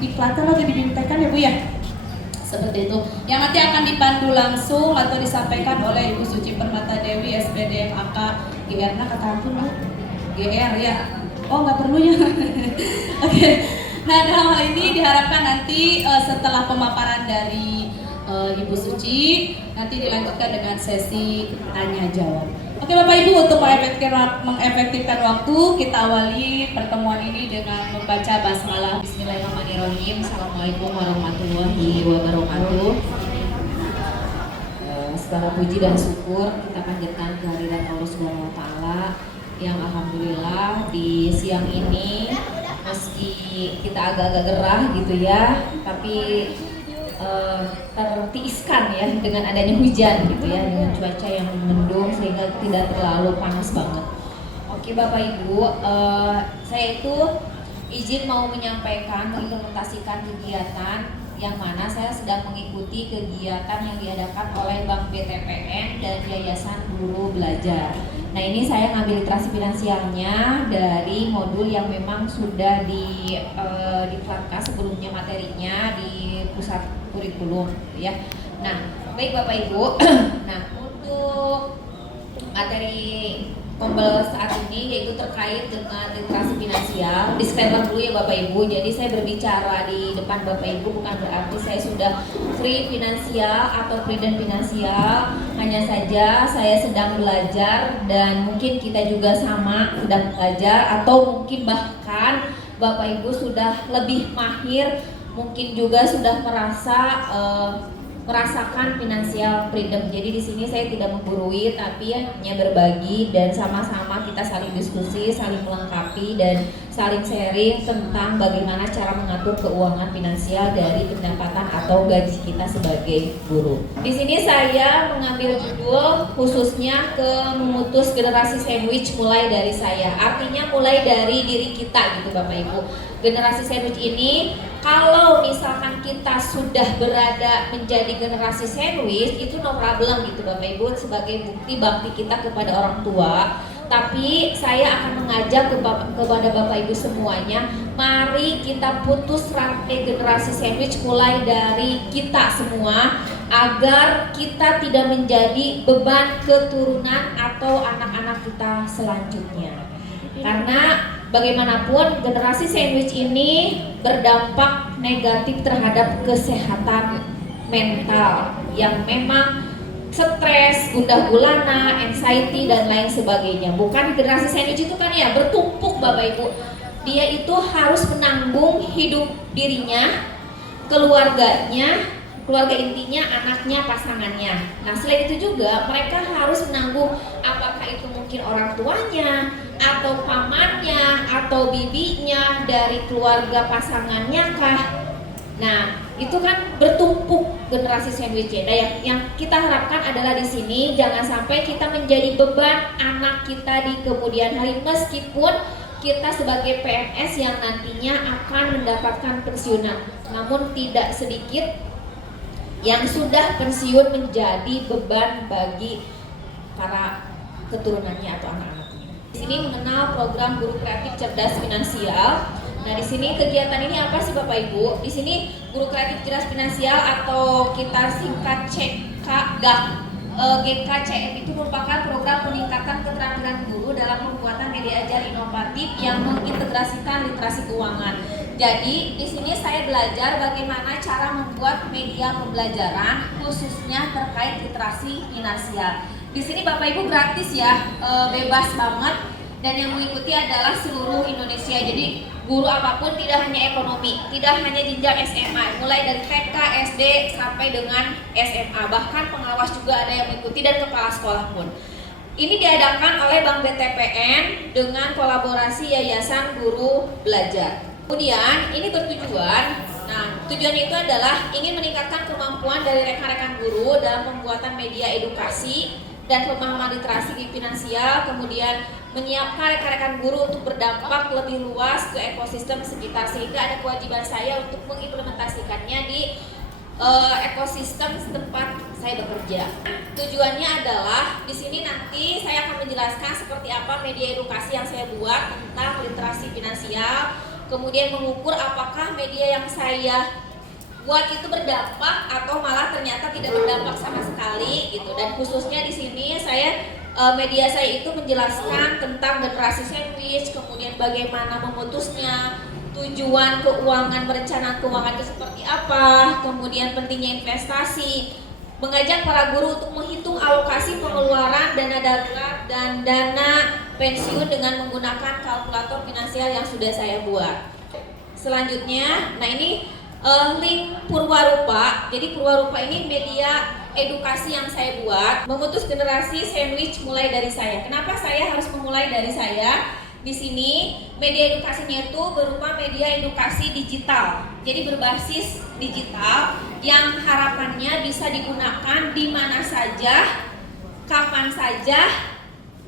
iklan kan lagi dibintekan ya Bu ya. Seperti itu, yang nanti akan dipandu langsung atau disampaikan oleh Ibu Suci Permata Dewi, SPDM AK GR-nya kata ampun Bu, GR ya, oh nggak perlu ya. Oke, nah dalam hal ini diharapkan nanti setelah pemaparan dari Ibu Suci, nanti dilanjutkan dengan sesi tanya jawab. Oke Bapak Ibu, untuk mengefektifkan waktu, kita awali pertemuan ini dengan membaca basmalah. Bismillahirrahmanirrahim. Assalamualaikum warahmatullahi wabarakatuh. Segala puji dan syukur kita panjatkan kehadirat Allah Subhanahu wa taala yang alhamdulillah di siang ini meski kita agak-agak gerah gitu ya, tapi tertiiskan ya dengan adanya hujan gitu ya, dengan cuaca yang mendung sehingga tidak terlalu panas banget. Oke Bapak Ibu, saya itu izin mau menyampaikan, mengimplementasikan kegiatan yang mana saya sedang mengikuti kegiatan yang diadakan oleh Bank BTPN dan Yayasan Guru Belajar. Nah ini saya ngambil literasi finansialnya dari modul yang memang sudah diterapkan sebelumnya materinya di pusat kurikulum ya. Nah baik Bapak Ibu, nah untuk materi pembelajaran saat ini yaitu terkait dengan literasi finansial. Disclaimer dulu ya Bapak Ibu, jadi saya berbicara di depan Bapak Ibu bukan berarti saya sudah free finansial atau freedom finansial. Hanya saja saya sedang belajar dan mungkin kita juga sama sedang belajar, atau mungkin bahkan Bapak Ibu sudah lebih mahir, mungkin juga sudah merasakan financial freedom. Jadi di sini saya tidak menggurui, tapi hanya berbagi dan sama-sama kita saling diskusi, saling melengkapi dan saling sharing tentang bagaimana cara mengatur keuangan finansial dari pendapatan atau gaji kita sebagai guru. Di sini saya mengambil judul khususnya ke memutus generasi sandwich mulai dari saya. Artinya mulai dari diri kita gitu Bapak Ibu. Generasi sandwich ini, kalau misalkan kita sudah berada menjadi generasi sandwich, itu no problem gitu Bapak Ibu, sebagai bukti bakti kita kepada orang tua. Tapi saya akan mengajak kepada Bapak Ibu semuanya, mari kita putus rantai generasi sandwich mulai dari kita semua, agar kita tidak menjadi beban keturunan atau anak-anak kita selanjutnya. Karena bagaimanapun generasi sandwich ini berdampak negatif terhadap kesehatan mental yang memang stres, gundah gulana, anxiety dan lain sebagainya. Bukan generasi sandwich itu kan ya bertumpuk Bapak Ibu. Dia itu harus menanggung hidup dirinya, keluarganya, keluarga intinya, anaknya, pasangannya. Nah selain itu juga mereka harus menanggung apakah itu mungkin orang tuanya, atau pamannya, atau bibinya, dari keluarga pasangannya kah. Nah itu kan bertumpuk generasi sandwich. Nah yang kita harapkan adalah di sini jangan sampai kita menjadi beban anak kita di kemudian hari, meskipun kita sebagai PNS yang nantinya akan mendapatkan pensiunan, namun tidak sedikit yang sudah pensiun menjadi beban bagi para keturunannya atau anak-anaknya. Di sini mengenal program Guru Kreatif Cerdas Finansial. Nah, di sini kegiatan ini apa sih Bapak Ibu? Di sini Guru Kreatif Cerdas Finansial atau kita singkat GKCM itu merupakan program peningkatan keterampilan guru dalam pembuatan media ajar inovatif yang mengintegrasikan literasi keuangan. Jadi di sini saya belajar bagaimana cara membuat media pembelajaran khususnya terkait literasi finansial. Di sini Bapak Ibu gratis ya, bebas banget, dan yang mengikuti adalah seluruh Indonesia. Jadi guru apapun, tidak hanya ekonomi, tidak hanya jenjang SMA, mulai dari TK, SD sampai dengan SMA, bahkan pengawas juga ada yang mengikuti dan kepala sekolah pun. Ini diadakan oleh Bank BTPN dengan kolaborasi Yayasan Guru Belajar. Kemudian ini bertujuan, tujuan itu adalah ingin meningkatkan kemampuan dari rekan-rekan guru dalam pembuatan media edukasi dan pemahaman literasi finansial, kemudian menyiapkan rekan-rekan guru untuk berdampak lebih luas ke ekosistem sekitar, sehingga ada kewajiban saya untuk mengimplementasikannya di ekosistem tempat saya bekerja. Tujuannya adalah di sini nanti saya akan menjelaskan seperti apa media edukasi yang saya buat tentang literasi finansial, kemudian mengukur apakah media yang saya buat itu berdampak atau malah ternyata tidak berdampak sama sekali gitu. Dan khususnya di sini media saya itu menjelaskan tentang generasi sandwich, kemudian bagaimana memutusnya, tujuan keuangan, perencanaan keuangan itu seperti apa, kemudian pentingnya investasi, mengajak para guru untuk menghitung alokasi pengeluaran dana darurat dan dana pensiun dengan menggunakan kalkulator finansial yang sudah saya buat. Selanjutnya, nah ini link Purwarupa. Jadi Purwarupa ini media edukasi yang saya buat, memutus generasi sandwich mulai dari saya. Kenapa saya harus memulai dari saya? Di sini media edukasinya itu berupa media edukasi digital. Jadi berbasis digital yang harapannya bisa digunakan di mana saja, kapan saja,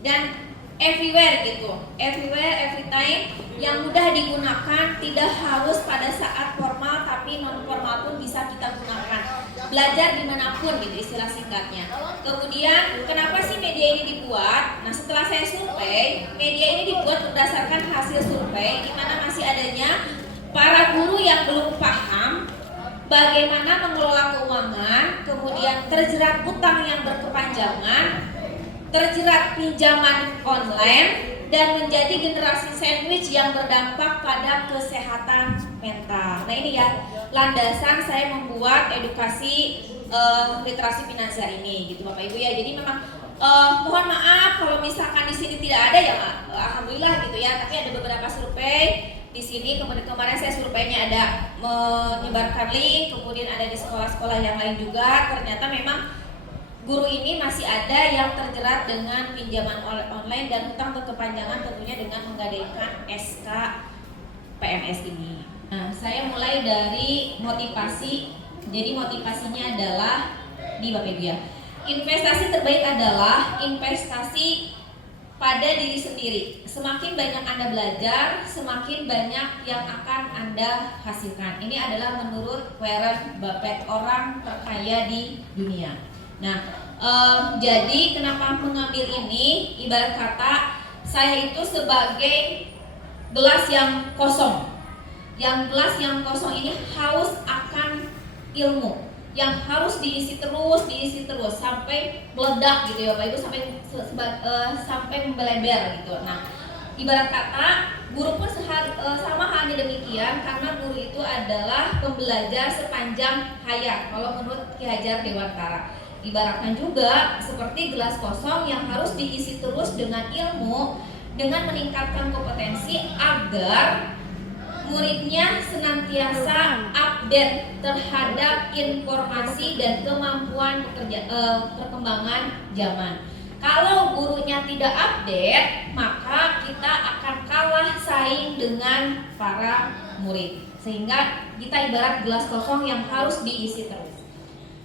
dan everywhere gitu. Everywhere, every time, yang mudah digunakan, tidak harus pada saat formal tapi non formal pun bisa kita gunakan. Belajar dimanapun gitu istilah singkatnya. Kemudian kenapa sih media ini dibuat? Nah setelah saya survei, media ini dibuat berdasarkan hasil survei di mana masih adanya para guru yang belum paham bagaimana mengelola keuangan, kemudian terjerat utang yang berkepanjangan, terjerat pinjaman online, dan menjadi generasi sandwich yang berdampak pada kesehatan mental. Nah ini ya landasan saya membuat edukasi literasi finansial ini gitu Bapak Ibu ya. Jadi memang mohon maaf kalau misalkan di sini tidak ada ya alhamdulillah gitu ya. Tapi ada beberapa survei di sini, kemarin saya surveinya ada menyebarkan link, kemudian ada di sekolah-sekolah yang lain juga. Ternyata memang guru ini masih ada yang terjerat dengan pinjaman online dan hutang berkepanjangan, tentunya dengan menggadaikan SK PNS ini. Nah, saya mulai dari motivasi. Jadi motivasinya adalah di Bapak Ibu ya. Investasi terbaik adalah investasi pada diri sendiri. Semakin banyak Anda belajar, semakin banyak yang akan Anda hasilkan. Ini adalah menurut Warren Buffett, orang terkaya di dunia. Nah, jadi kenapa mengambil ini? Ibarat kata saya itu sebagai gelas yang kosong. Yang gelas yang kosong ini haus akan ilmu yang harus diisi terus sampai meledak gitu ya Bapak Ibu, sampai membeleber gitu. Nah, ibarat kata guru pun sama halnya demikian, karena guru itu adalah pembelajar sepanjang hayat kalau menurut Ki Hajar Dewantara. Ibaratkan juga seperti gelas kosong yang harus diisi terus dengan ilmu, dengan meningkatkan kompetensi agar muridnya senantiasa update terhadap informasi dan kemampuan perkembangan zaman. Kalau gurunya tidak update, maka kita akan kalah saing dengan para murid. Sehingga kita ibarat gelas kosong yang harus diisi terus.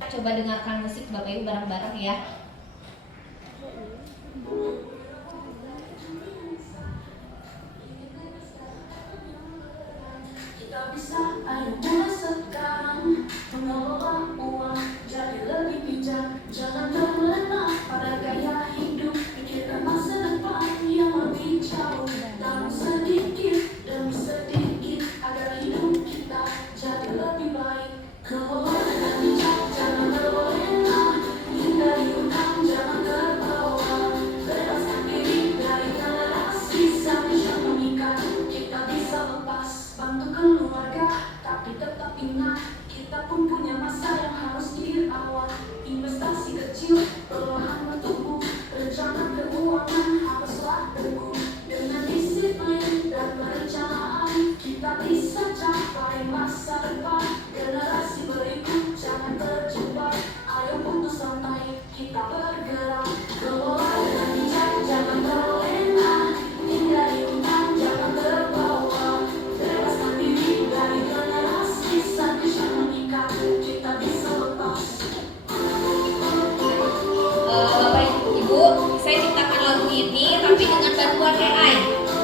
Coba dengarkan musik Bapak Ibu bareng-bareng ya. Kita bisa ayo mulai sekarang mengelola uang jadi lebih bijak. Jangan terlena pada gaya hidup, pikirkan masa depan yang lebih jauh. Tabung sedikit demi sedikit agar hidup kita jadi lebih baik. Kelola dengan bijak, jangan terlena. Hindari utang, jangan terbawa. Bebaskan diri dari generasi sampai menikah. Kita bisa lepas, bantu keluarga, tapi tetap ingat kita pun punya masa yang harus dirawat. Investasi kecil perlahan bertumbuh, rencana keuangan haruslah teguh. Dengan disiplin dan perencanaan kita bisa capai masa depan. Generasi berikut jangan terjebak, ayo putus santai kita bergerak. Kelola dengan bijak, jangan terlena. Hindari utang, jangan terbawa. Bebaskan diri dari generasi sampai menikah. Kita bisa lepas. Bapak Ibu, saya ciptakan lagu ini tapi dengan bantuan AI.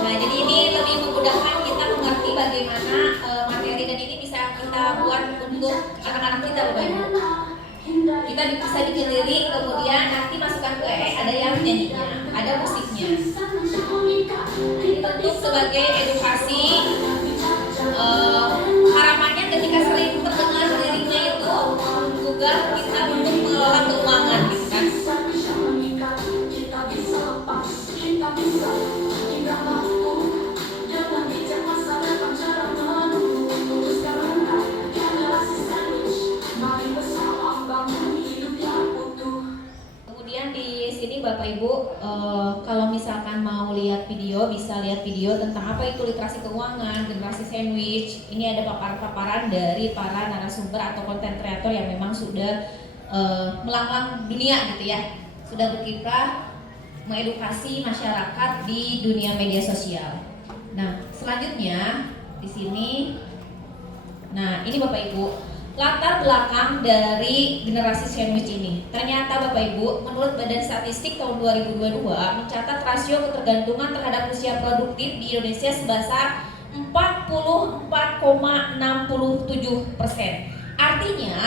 Nah, jadi ini lebih memudahkan kita mengerti bagaimana materi, dan ini bisa kita buat untuk anak-anak kita Bapak Ibu. Kita bisa bikin lirik, kemudian nanti masukkan ke AI, ada yang nyanyinya, ada musiknya. Ini bentuk sebagai edukasi harapannya ketika sering terdengar liriknya itu menggugah kita untuk mengelola keuangan gitu kan. Kemudian di sini Bapak Ibu, kalau misalkan mau lihat video, bisa lihat video tentang apa itu literasi keuangan, generasi sandwich. Ini ada paparan-paparan dari para narasumber atau konten kreator yang memang sudah melanglang dunia gitu ya, sudah berkiprah mengedukasi masyarakat di dunia media sosial. Nah, selanjutnya di sini, nah ini Bapak Ibu, latar belakang dari generasi sandwich ini. Ternyata Bapak Ibu, menurut Badan Statistik tahun 2022 mencatat rasio ketergantungan terhadap usia produktif di Indonesia sebesar 44,67%. Artinya,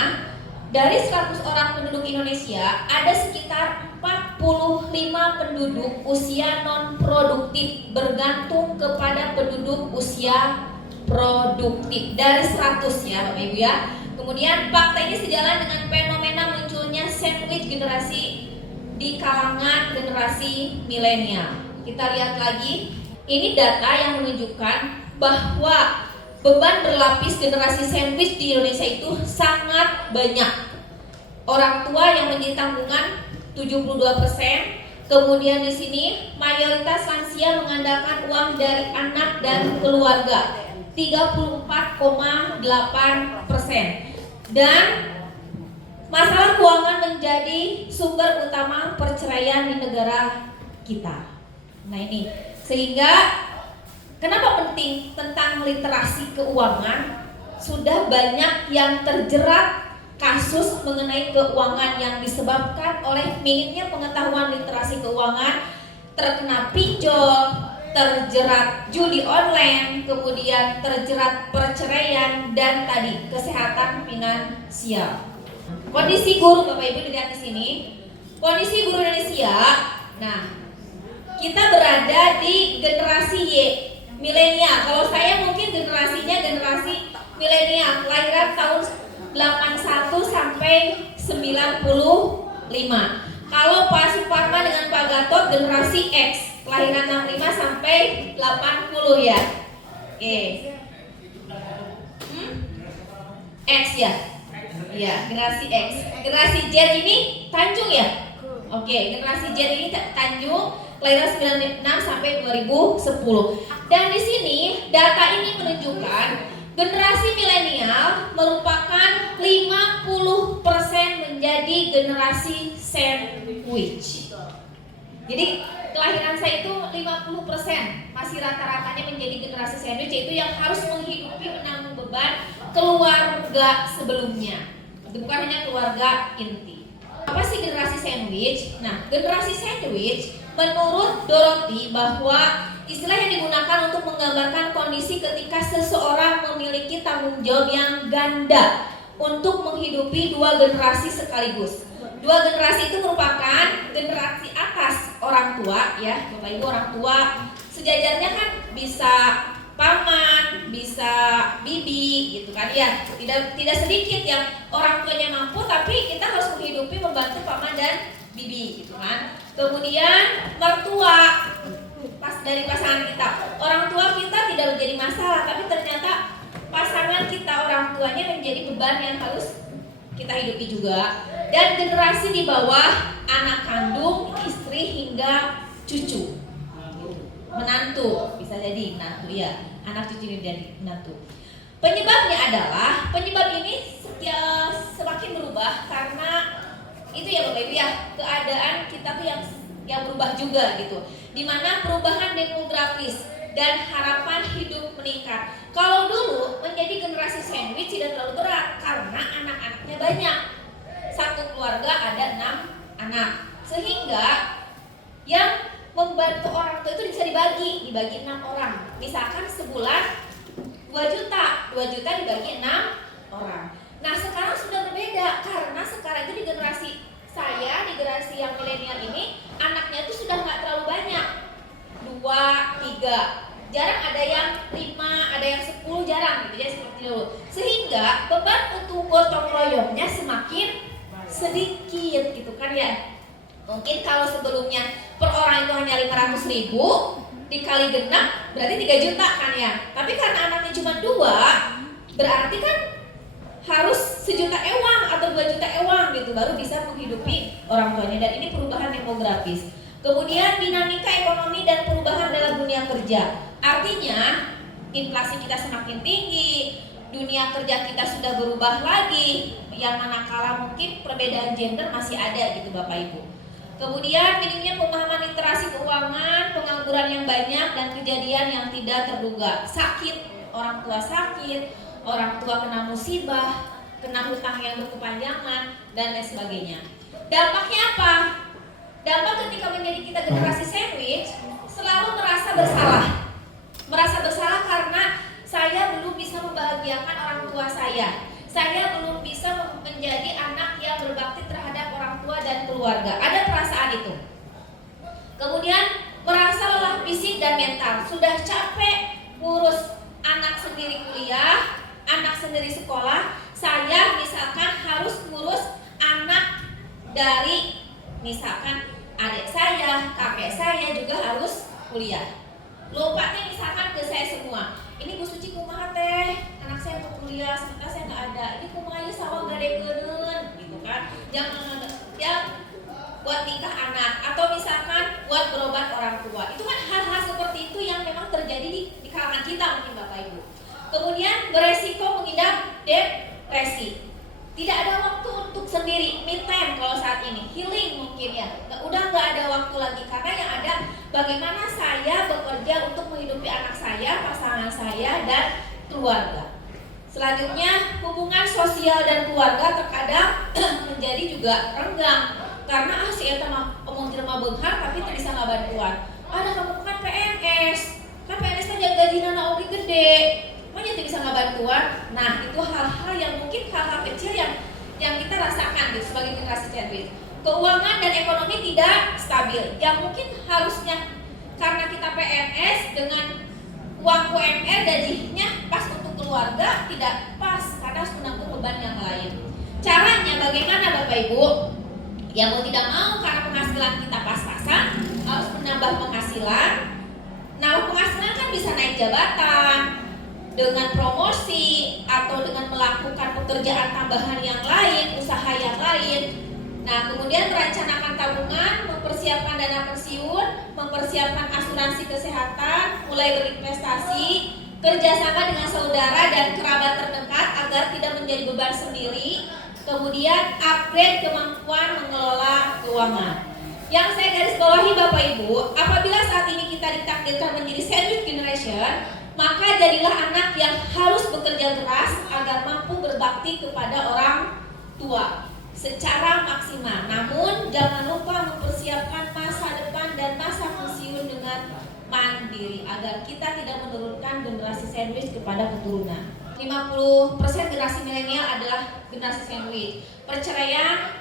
dari 100 orang penduduk Indonesia, ada sekitar 45 penduduk usia non-produktif bergantung kepada penduduk usia produktif. Dari 100 ya Bapak Ibu ya. Kemudian fakta ini sejalan dengan fenomena munculnya sandwich generasi di kalangan generasi milenial. Kita lihat lagi, ini data yang menunjukkan bahwa beban berlapis generasi sandwich di Indonesia itu sangat banyak. Orang tua yang menjadi tanggungan 72%. Kemudian di sini mayoritas lansia mengandalkan uang dari anak dan keluarga 34,8%. Dan masalah keuangan menjadi sumber utama perceraian di negara kita. Nah ini, sehingga kenapa penting tentang literasi keuangan? Sudah banyak yang terjerat kasus mengenai keuangan yang disebabkan oleh minimnya pengetahuan literasi keuangan, terkena pinjol, terjerat judi online, kemudian terjerat perceraian, dan tadi kesehatan finansial. Kondisi guru Bapak Ibu dilihat di sini. Kondisi guru Indonesia. Nah, kita berada di generasi Y, milenial. Kalau saya mungkin generasinya generasi milenial, kelahiran tahun 81 sampai 95. Kalau Pak Suparman dengan Pak Gatot generasi X, kelahiran 65 sampai 80 ya. Oke. X ya. Iya, generasi X. Generasi Z ini Tanjung ya? Oke, generasi Z ini Tanjung, kelahiran 96 sampai 2010. Dan di sini data ini menunjukkan generasi milenial merupakan 50% menjadi generasi sandwich. Jadi kelahiran saya itu 50% masih rata-ratanya menjadi generasi sandwich, yaitu yang harus menghidupi menanggung beban keluarga sebelumnya. Bukan hanya keluarga inti. Apa sih generasi sandwich? Nah, generasi sandwich menurut Dorothy bahwa istilah yang digunakan untuk menggambarkan kondisi ketika seseorang memiliki tanggung jawab yang ganda untuk menghidupi dua generasi sekaligus. Dua generasi itu merupakan generasi atas orang tua ya, Bapak Ibu orang tua. Sejajarnya kan bisa paman, bisa bibi gitu kan ya. Tidak sedikit yang orang tuanya mampu tapi kita harus menghidupi membantu paman dan bibi gitu kan. Kemudian mertua dari pasangan kita. Orang tua kita tidak menjadi masalah, tapi ternyata pasangan kita orang tuanya menjadi beban yang harus kita hidupi juga. Dan generasi di bawah anak kandung, istri hingga cucu, menantu, bisa jadi menantu ya, anak cucu ini jadi menantu. Penyebab ini semakin berubah karena itu ya Bapak Ibu ya, keadaan kita tuh yang berubah juga gitu. Dimana perubahan demografis dan harapan hidup meningkat. Kalau dulu menjadi generasi sandwich tidak terlalu berat karena anak-anaknya banyak. Satu keluarga ada 6 anak. Sehingga yang membantu orang tua itu bisa dibagi 6 orang. Misalkan sebulan 2 juta dibagi 6 orang. Nah sekarang sudah berbeda karena sekarang itu di generasi saya, di generasi yang milenial ini, anaknya itu sudah nggak terlalu banyak, 2, 3, jarang ada yang 5, ada yang 10, jarang juga beban untuk gotong royongnya semakin sedikit gitu kan ya. Mungkin kalau sebelumnya per orang itu hanya 500.000, dikali genap berarti 3 juta kan ya. Tapi karena anaknya cuma 2, berarti kan harus 1 juta ewang atau 2 juta ewang gitu baru bisa menghidupi orang tuanya. Dan ini perubahan demografis. Kemudian dinamika ekonomi dan perubahan dalam dunia kerja. Artinya inflasi kita semakin tinggi, dunia kerja kita sudah berubah lagi, yang manakala mungkin perbedaan gender masih ada gitu Bapak Ibu. Kemudian minimnya pemahaman literasi keuangan, pengangguran yang banyak, dan kejadian yang tidak terduga. Sakit, orang tua sakit, orang tua kena musibah, kena hutang yang berkepanjangan, dan lain sebagainya. Dampaknya apa? Dampak ketika menjadi kita generasi sandwich, selalu merasa bersalah. Merasa bersalah karena saya belum bisa membahagiakan orang tua saya. Saya belum bisa menjadi anak yang berbakti terhadap orang tua dan keluarga. Ada perasaan itu. Kemudian merasa lelah fisik dan mental. Sudah capek ngurus anak sendiri kuliah, anak sendiri sekolah. Saya misalkan harus ngurus anak dari misalkan adik saya, kakek saya juga harus kuliah. Lompatnya misalkan ke saya semua. Ini Bu Suci kumaha teh, anak saya untuk kuliah, sementara saya nggak ada. Ini kumaha sawah gadegeun, gitu kan? Jangan yang buat nikah anak atau misalkan buat berobat orang tua. Itu kan hal-hal seperti itu yang memang terjadi di kalangan kita mungkin Bapak Ibu. Kemudian beresiko mengidap depresi. Tidak ada waktu untuk sendiri, me time kalau saat ini, healing mungkin ya. Udah nggak ada waktu lagi karena yang ada bagaimana saya bekerja untuk menghidupi anak saya, pasangan saya, dan keluarga. Selanjutnya hubungan sosial dan keluarga terkadang menjadi juga renggang karena si eta mah omong jelema beunghar tapi teu bisa ngabantuan. Ada kamu kan PNS, kan PNS teh gajina oge gede. Makanya tidak bisa ngebantuan. Nah itu hal-hal yang mungkin hal-hal kecil yang kita rasakan gitu, sebagai generasi sandwich. Keuangan dan ekonomi tidak stabil, yang mungkin harusnya karena kita PNS dengan uang UMR gajinya pas untuk keluarga tidak pas karena harus menanggung beban yang lain. Caranya bagaimana Bapak Ibu? Ya mau tidak mau karena penghasilan kita pas-pasan harus menambah penghasilan. Nah penghasilan kan bisa naik jabatan dengan promosi atau dengan melakukan pekerjaan tambahan yang lain, usaha yang lain. Nah, kemudian merencanakan tabungan, mempersiapkan dana pensiun, mempersiapkan asuransi kesehatan, mulai berinvestasi, kerjasama dengan saudara dan kerabat terdekat agar tidak menjadi beban sendiri. Kemudian upgrade kemampuan mengelola keuangan. Yang saya garis bawahi Bapak Ibu, apabila saat ini kita ditakdirkan menjadi sandwich generation, maka jadilah anak yang harus bekerja keras agar mampu berbakti kepada orang tua secara maksimal. Namun jangan lupa mempersiapkan masa depan dan masa pensiun dengan mandiri agar kita tidak menurunkan generasi sandwich kepada keturunan. 50% generasi milenial adalah generasi sandwich. Perceraian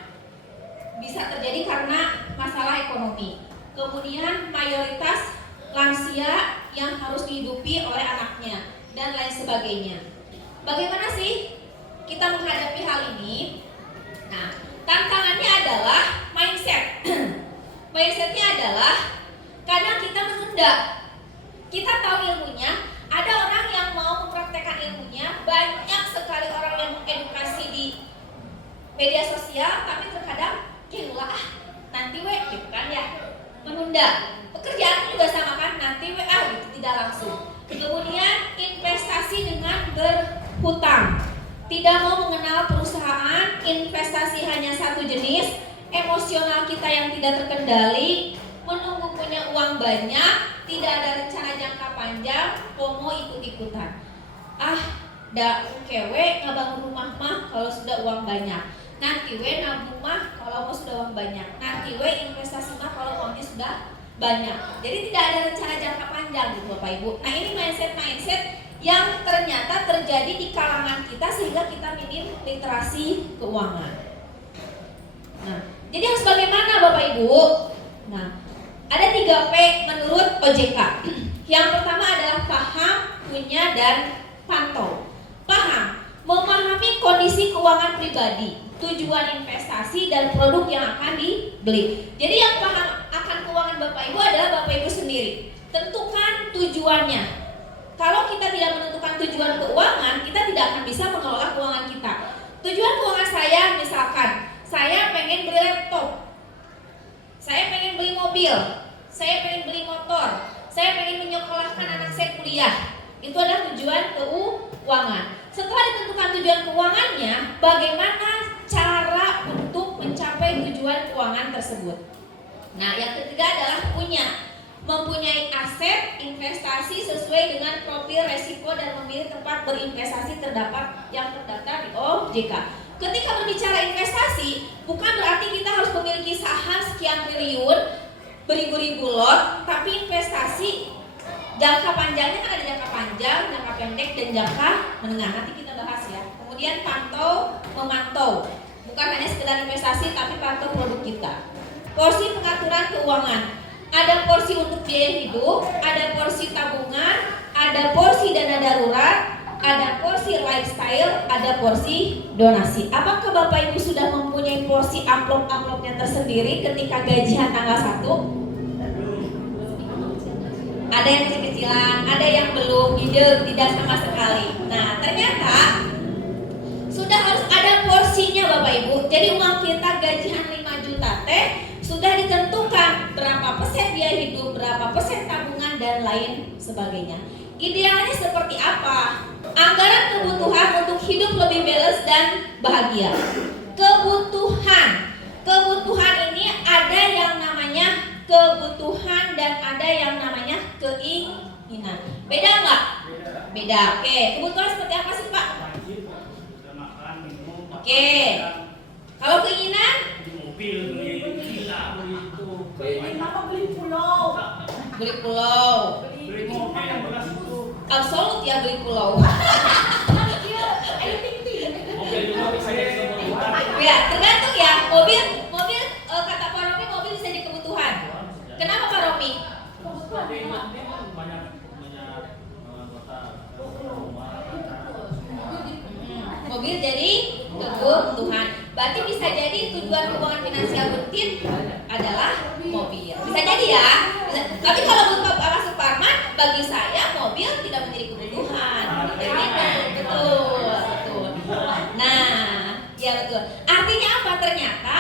bisa terjadi karena masalah ekonomi. Kemudian mayoritas lansia yang harus dihidupi oleh anaknya dan lain sebagainya. Bagaimana sih kita menghadapi hal ini? Nah, tantangannya adalah mindset. Mindsetnya adalah kadang kita menunda. Kita tahu ilmunya, ada orang yang mau mempraktekkan ilmunya, banyak sekali orang yang mengedukasi di media sosial, tapi terkadang lah nanti gitu kan ya, menunda. Pekerjaan juga sama kan, nanti gitu, tidak langsung. Kemudian investasi dengan berhutang, tidak mau mengenal perusahaan, investasi hanya satu jenis, emosional kita yang tidak terkendali, menunggu punya uang banyak, tidak ada rencana jangka panjang, FOMO ikut-ikutan. Kewe ngebangun rumah mah kalau sudah uang banyak. Nanti we nabung mah kalau mau sudah uang banyak. Nanti we investasi mah kalau uangnya sudah banyak. Jadi tidak ada rencana jangka panjang gitu Bapak Ibu. Nah ini mindset yang ternyata terjadi di kalangan kita sehingga kita minim literasi keuangan. Nah, jadi harus bagaimana Bapak Ibu? Nah, ada 3P menurut OJK. Yang pertama adalah paham, punya, dan pantau. Paham. memahami kondisi keuangan pribadi, tujuan investasi dan produk yang akan dibeli. Jadi yang paham akan keuangan Bapak Ibu adalah Bapak Ibu sendiri. Tentukan tujuannya. Kalau kita tidak menentukan tujuan keuangan, kita tidak akan bisa mengelola keuangan kita. Tujuan keuangan saya misalkan, saya pengen beli laptop, saya pengen beli mobil, saya pengen beli motor, saya pengen menyekolahkan anak saya kuliah. Itu adalah tujuan keuangan. Setelah ditentukan tujuan keuangannya, bagaimana cara untuk mencapai tujuan keuangan tersebut? Nah, yang ketiga adalah mempunyai aset investasi sesuai dengan profil resiko dan memilih tempat berinvestasi yang terdaftar di OJK. Ketika berbicara investasi, bukan berarti kita harus memiliki saham sekian triliun, beribu-ribu lot, tapi investasi jangka panjangnya kan ada jangka panjang, jangka pendek, dan jangka menengah. Nanti kita bahas ya. Kemudian memantau. Bukan hanya sekedar investasi, tapi pantau produk kita. Porsi pengaturan keuangan. Ada porsi untuk biaya hidup, ada porsi tabungan, ada porsi dana darurat, ada porsi lifestyle, ada porsi donasi. Apakah Bapak Ibu sudah mempunyai porsi amplop-amplopnya tersendiri ketika gajian tanggal 1? Ada yang kecil-kecilan, ada yang belum, tidak sama sekali. Nah, ternyata sudah harus ada porsinya Bapak Ibu. Jadi uang kita gajian 5 juta teh sudah ditentukan berapa persen biaya hidup, berapa persen tabungan, dan lain sebagainya. Idealnya seperti apa? Anggaran kebutuhan untuk hidup lebih balance dan bahagia. Kebutuhan ini ada yang namanya kebutuhan dan ada yang namanya keinginan. Beda nggak? Beda. Oke, kebutuhan seperti apa sih Pak? Oke. Kalau keinginan? Mobil, beli villa, beli itu. Beli pulau. Beli mobil yang bekas itu. Absolut ya, beli pulau. Mobil juga bisa jadi kebutuhan. Ya, tergantung ya. Mobil kata Pak Romi, mobil bisa jadi kebutuhan. Kenapa Pak Romi? Seperti ini kan banyak anggota rumah. Mobil jadi kebutuhan. Berarti bisa jadi tujuan keuangan finansial rutin adalah mobil. Bisa jadi ya. Tapi kalau untuk Pak Suparman, bagi saya mobil tidak menjadi kebutuhan. Betul. Nah, ya betul. Artinya apa? Ternyata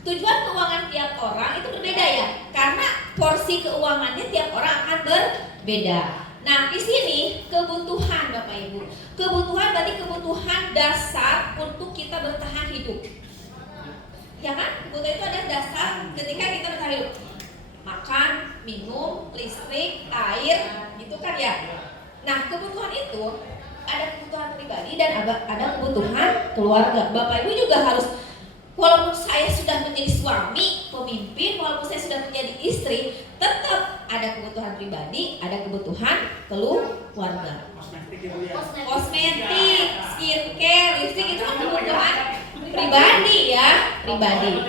tujuan keuangan tiap orang itu berbeda ya. Karena porsi keuangannya tiap orang akan berbeda. Nah, di sini kebutuhan Bapak Ibu. Kebutuhan berarti kebutuhan dasar untuk kita bertahan hidup. Ya kan? Kebutuhan itu adalah dasar ketika kita bertahan hidup. Makan, minum, listrik, air, gitu kan ya. Nah, kebutuhan itu ada kebutuhan pribadi dan ada kebutuhan keluarga. Bapak Ibu juga harus, walaupun saya sudah menjadi suami, pemimpin, walaupun saya sudah menjadi istri, tetap ada kebutuhan pribadi, ada kebutuhan keluarga. Kosmetik, skincare, lipstick itu kan kebutuhan pribadi ya, pribadi.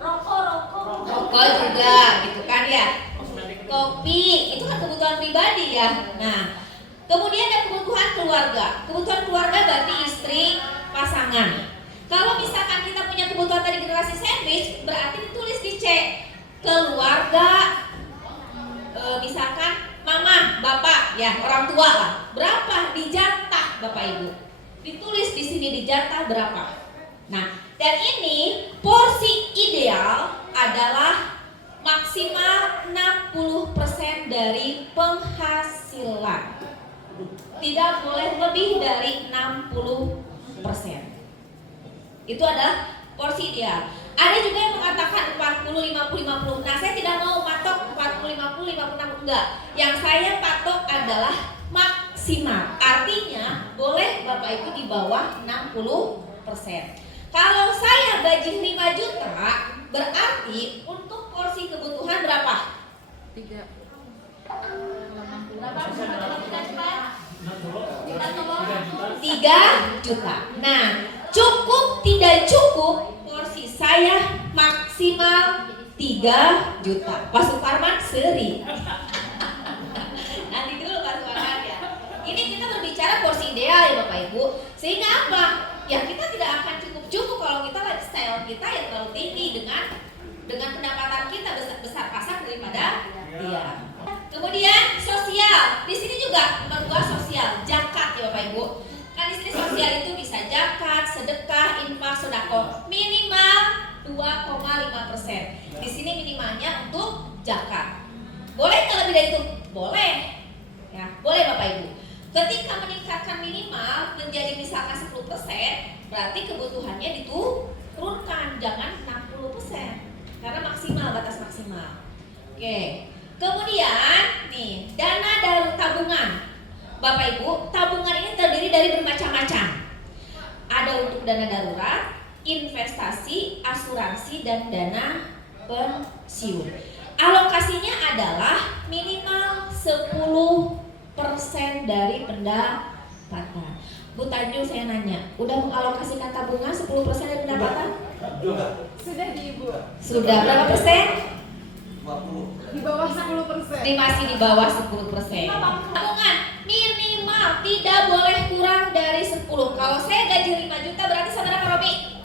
Rokok juga, gitu kan ya. Kopi itu kan kebutuhan pribadi ya. Nah, kemudian ada kebutuhan keluarga. Kebutuhan keluarga berarti istri, pasangan. Kalau misalkan kita punya kebutuhan tadi generasi sandwich, berarti ditulis di C. Keluarga, misalkan mama, bapak, ya orang tua lah. Berapa dijatah Bapak Ibu? Ditulis di sini dijatah berapa. Nah, dan ini porsi ideal adalah maksimal 60% dari penghasilan. Tidak boleh lebih dari 60%. Itu adalah porsi ideal. Ada juga yang mengatakan 40, 50, 50. Nah, saya tidak mau patok 40, 50, 50, 60. Enggak. Yang saya patok adalah maksimal. Artinya boleh Bapak Ibu di bawah 60%. Kalau saya gaji 5 juta, berarti untuk porsi kebutuhan berapa? 3 juta. Nah, cukup tidak cukup, porsi saya maksimal 3 juta. Pak Suparman seri. Nanti dulu Pak Suparman ya. Ini kita berbicara porsi ideal ya Bapak Ibu. Sehingga apa? Ya kita tidak akan cukup kalau kita lifestyle kita yang terlalu tinggi dengan pendapatan kita besar-pasak daripada dia. Kemudian sosial. Di sini juga nomor 2 sosial, zakat ya Bapak Ibu. Kan di sini sosial itu bisa zakat, sedekah, infak, sedekah minimal 2,5%. Di sini minimalnya untuk zakat. Boleh nggak lebih dari itu? Boleh. Ya, boleh Bapak Ibu. Ketika meningkatkan minimal menjadi misalkan 10%, berarti kebutuhannya diturunkan, jangan 60%. Karena maksimal, batas maksimal. Oke. Kemudian nih, dana darurat tabungan. Bapak Ibu, tabungan ini terdiri dari bermacam-macam. Ada untuk dana darurat, investasi, asuransi, dan dana pensiun. Alokasinya adalah minimal 10% dari pendapatan. Bu Tanju, saya nanya, udah mengalokasikan tabungan 10% dari pendapatan? Sudah di Ibu. Sudah, berapa persen? 20. Di bawah 10%. Masih di bawah 10%. Tabungan minimal tidak boleh kurang dari 10. Kalau saya gaji 5 juta berarti saudara Pak Robi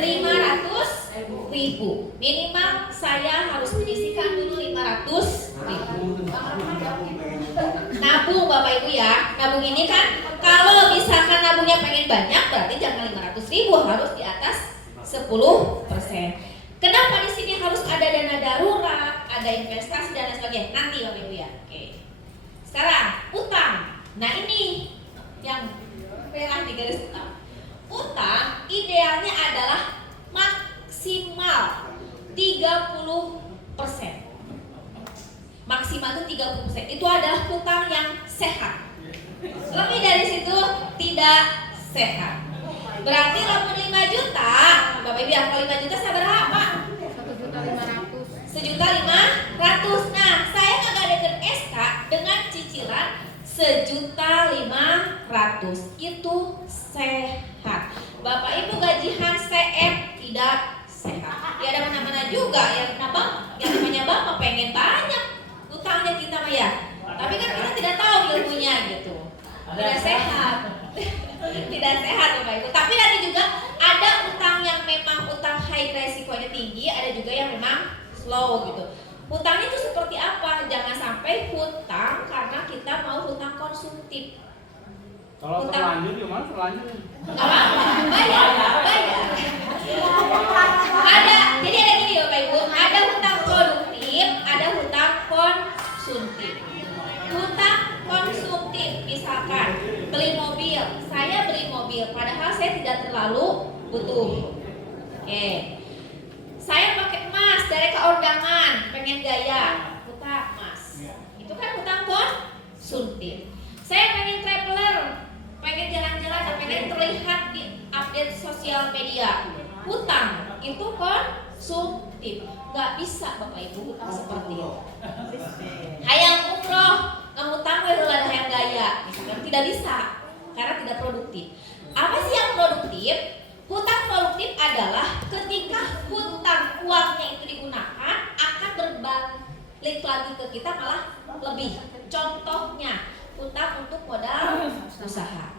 500.000. Minimal saya harus menyisihkan dulu 500.000. Nabung Bapak Ibu ya. Nabung ini kan kalau misalkan nabungnya pengen banyak berarti jangan 500.000, harus di atas 10%. Kenapa di sini harus ada dana darurat, ada investasi dan lain sebagainya? Nanti Bapak Ibu ya. Oke. Sekarang utang. Nah ini yang merah di garis utang. Utang idealnya adalah maksimal 30%. Maksimal itu 30%. Itu adalah utang yang sehat. Lebih dari situ tidak sehat. Berarti kalau 5 juta, Bapak Ibu ya, kalau 5 juta saya berapa? 1.500.000. Nah, saya ngadakan SK dengan cicilan 1.500.000. Itu sehat. Bapak Ibu gajian CM tidak sehat. Ya ada mana-mana juga yang namanya bapak pengen banyak utangnya kita mah ya. Tapi kan kita tidak tahu ilmunya gitu. Tidak sehat. Tidak sehat Bapak Ibu. Tapi ada juga ada utang yang memang utang high resikonya tinggi, ada juga yang memang slow gitu. Hutangnya itu seperti apa? Jangan sampai hutang karena kita mau hutang konsumtif. Kalau terlanjur gimana terlanjur? Nggak apa-apa, bayar. Jadi ada gini Bapak Ibu, ada hutang produktif, ada hutang konsumtif. Hutang konsumtif, misalkan beli mobil, saya beli mobil, padahal saya tidak terlalu butuh. Oke. Saya pakai emas dari keundangan, pengen gaya, hutang emas. Itu kan hutang konsumtif. Saya pengen traveler, pengen jalan-jalan, pengen terlihat di update sosial media. Hutang itu konsumtif. Gak bisa Bapak Ibu hutang seperti itu. Hayang umroh, ngutang we heula hayang gaya, misalkan tidak bisa karena tidak produktif. Apa sih yang produktif? Hutang produktif adalah ketika hutang uangnya itu digunakan akan berbalik lagi ke kita malah lebih. Contohnya hutang untuk modal usaha.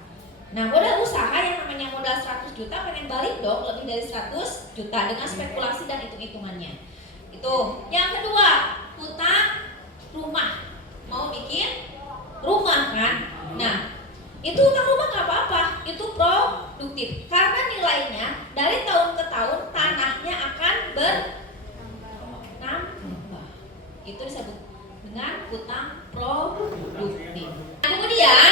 Nah modal usaha yang namanya modal 100 juta pengen balik dong lebih dari 100 juta dengan spekulasi dan hitung-hitungannya. Itu. Yang kedua, hutang rumah. Mau bikin rumah kan? Nah itu hutang rumah nggak apa-apa, itu produktif karena nilainya dari tahun ke tahun tanahnya akan bertambah. Itu disebut dengan hutang produktif. Nah, kemudian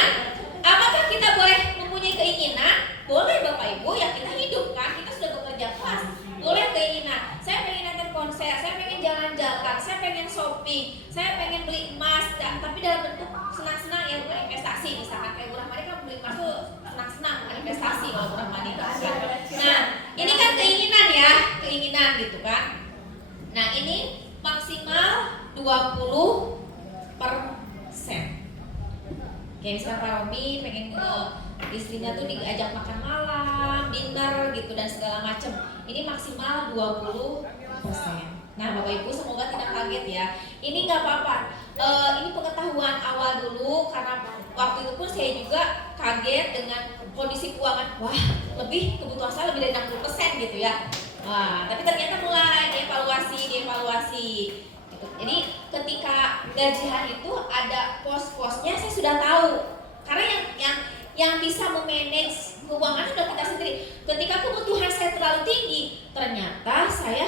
apakah kita boleh mempunyai keinginan? Boleh Bapak Ibu, ya kita hidup kan, kita sudah bekerja keras. Boleh keinginan, saya pengen nonton konser, saya pengen jalan-jalan, saya pengen shopping, saya pengen beli emas, tapi dalam bentuk senang-senang ya bukan investasi. Misalkan kayak Bu Rahmani kan beli emas tuh senang-senang, bukan investasi kalau Bu Rahmani. Nah ini kan keinginan ya, keinginan gitu kan. Nah ini maksimal 20%. Kayak misalkan Pak Romi pengen istrinya tuh diajak makan malam, dinner gitu dan segala macam. Ini maksimal 20%. Nah Bapak Ibu semoga tidak kaget ya. ini nggak apa-apa. Ini pengetahuan awal dulu karena waktu itu pun saya juga kaget dengan kondisi keuangan. Wah, kebutuhan saya lebih dari 60% gitu ya. Wah, tapi ternyata mulai dievaluasi. Gitu. Jadi ketika gajian itu ada pos-posnya saya sudah tahu. Karena yang bisa memanage keuangan sudah kita sendiri. Ketika kebutuhan saya terlalu tinggi, ternyata saya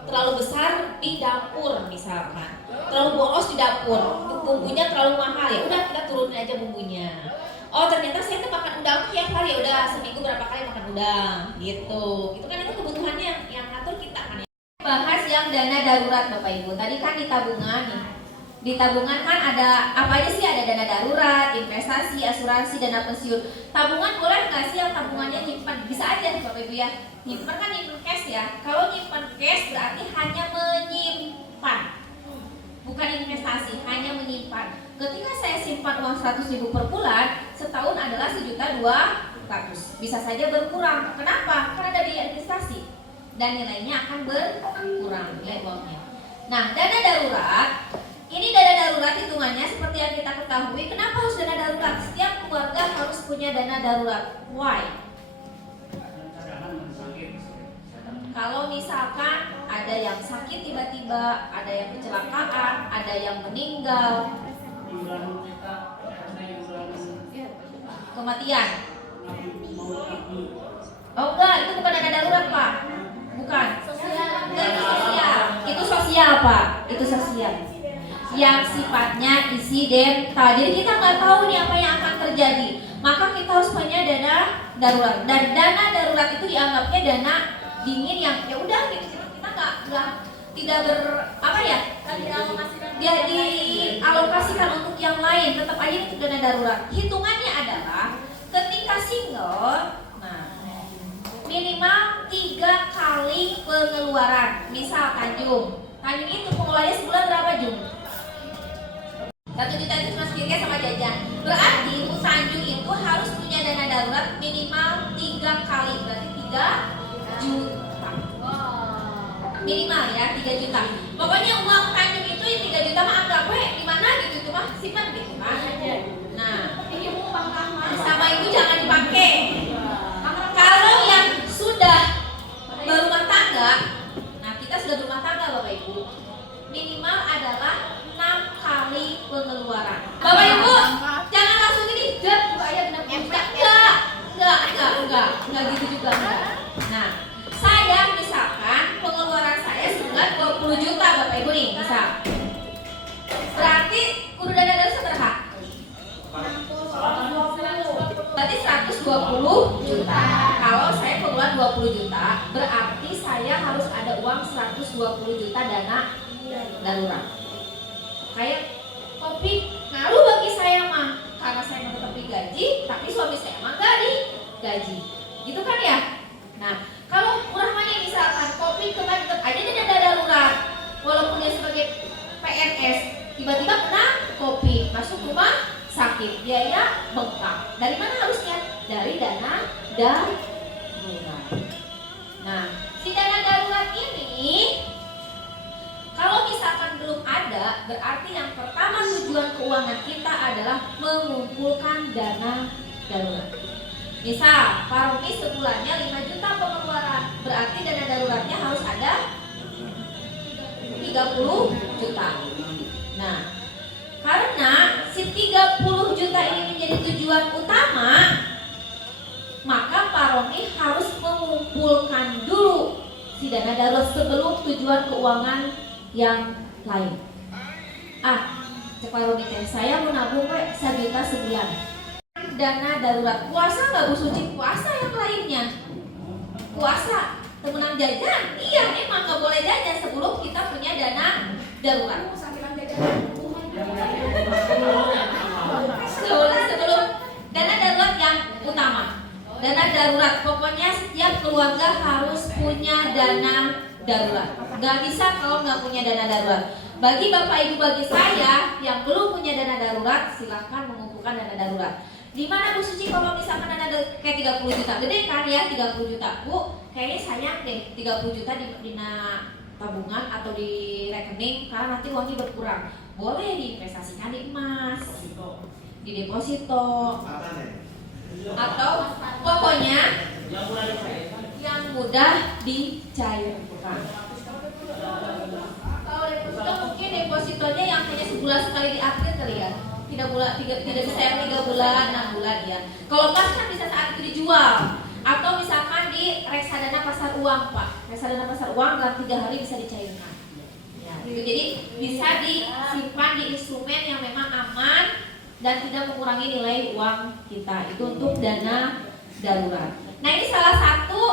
terlalu besar di dapur misalkan, terlalu boros di dapur, bumbunya terlalu mahal, ya udah kita turunin aja bumbunya. Oh ternyata saya tuh makan udang tiap hari, ya udah seminggu berapa kali makan udang gitu. Itu kan itu kebutuhannya yang ngatur kita kan. Bahas yang dana darurat Bapak Ibu. Tadi kan di tabungan nih. Di tabungan kan ada apa aja sih? Ada dana darurat, investasi, asuransi, dana pensiun. Tabungan boleh nggak sih yang tabungannya nyimpan? Bisa aja Bapak Ibu ya. Nyimpan kan nyimpan cash ya. Kalau nyimpan cash berarti hanya menyimpan, bukan investasi, hanya menyimpan. Ketika saya simpan uang 100.000 per bulan, setahun adalah 1.200.000. Bisa saja berkurang. Kenapa? Karena ada biaya investasi dan nilainya akan berkurang nilai uangnya. Nah, dana darurat. Ini dana darurat hitungannya seperti yang kita ketahui. Kenapa harus dana darurat? Setiap keluarga harus punya dana darurat. Why? Kalau misalkan ada yang sakit tiba-tiba, ada yang kecelakaan, ada yang meninggal, kematian. Oh enggak, itu bukan dana darurat Pak. Bukan. Enggak, itu sosial. Itu sosial Pak. Itu sosial. Yang sifatnya insidental. Jadi kita nggak tahu nih apa yang akan terjadi. Maka kita harus punya dana darurat. Dan dana darurat itu dianggapnya dana dingin yang ya udah gitu. Kita tidak dia dialokasikan untuk yang lain. Tetap aja itu dana darurat. Hitungannya adalah ketika single, minimal 3 kali pengeluaran. Misal Tanjung itu pengeluarannya sebulan berapa Jung? 1 juta itu cuma skincare sama jajan. Berarti Bu Tanjung itu harus punya dana darurat minimal 3 kali. Berarti 3 juta. Minimal ya 3 juta. Pokoknya uang Tanjung itu 3 juta mah anggap di mana gitu itu mah simpan gitu kan. Nah, sama ibu jangan dipakai. Kalau yang sudah berumah tangga, nah kita sudah berumah tangga Bapak Ibu, minimal adalah 6 kali pengeluaran. Bapak Ibu, jangan langsung ini, enggak gitu juga enggak. Nah, saya misalkan pengeluaran saya sebulan 20 juta Bapak Ibu nih, misal. Berarti kudu dana darurat seberapa? Berarti 120 juta. Kalau saya pengeluaran 20 juta, berarti saya harus ada uang 120 juta dana darurat. Kayak kopi ngaruh bagi saya mah, karena saya mau tetap digaji, tapi suami saya mah gak digaji, gitu kan ya. Nah, kalau Rahmani misalkan kopi kemarin tetap aja dia dana darurat, walaupun dia sebagai PNS, tiba-tiba kena kopi, masuk rumah sakit, biaya bengkak. Dari mana harusnya? Dari dana darurat. Nah, si dana darurat ini kalau misalkan belum ada, berarti yang pertama tujuan keuangan kita adalah mengumpulkan dana darurat. Misal, Pak Romi sebulannya 5 juta pengeluaran, berarti dana daruratnya harus ada 30 juta. Nah, karena si 30 juta ini menjadi tujuan utama, maka Pak Romi harus mengumpulkan dulu si dana darurat sebelum tujuan keuangan yang lain. Cek Pak Romi teh, saya mau nabung 1 juta sebulan. Dana darurat. Puasa nggak Bu Suci? Puasa yang lainnya. Puasa temenan jajan? Iya, emang nggak boleh jajan sebelum kita punya dana darurat. Sebelum dana darurat yang utama. Dana darurat, pokoknya setiap keluarga harus punya dana darurat. Gak bisa kalau nggak punya dana darurat. Bagi Bapak Ibu, bagi saya yang belum punya dana darurat, silahkan mengumpulkan dana darurat. Di mana Bu Suci kalau misalkan dana kayak 30 juta, gede kan ya 30 juta Bu, kayaknya sayang deh 30 juta di tabungan atau di rekening karena nanti uangnya berkurang. Boleh diinvestasikan di emas, di deposito, atau pokoknya yang mudah dicairkan. Kalau deposito mungkin depositonya yang hanya sebulan sekali diaktif kali ya. Tidak bisa yang 3 bulan, 6 bulan ya. Kalau emas kan bisa saat itu dijual. Atau misalkan di reksadana pasar uang, Pak. Reksadana pasar uang dalam 3 hari bisa dicairkan. Ya, gitu. Jadi bisa disimpan di instrumen yang memang aman dan tidak mengurangi nilai uang kita. Itu untuk dana darurat. Nah, ini salah satu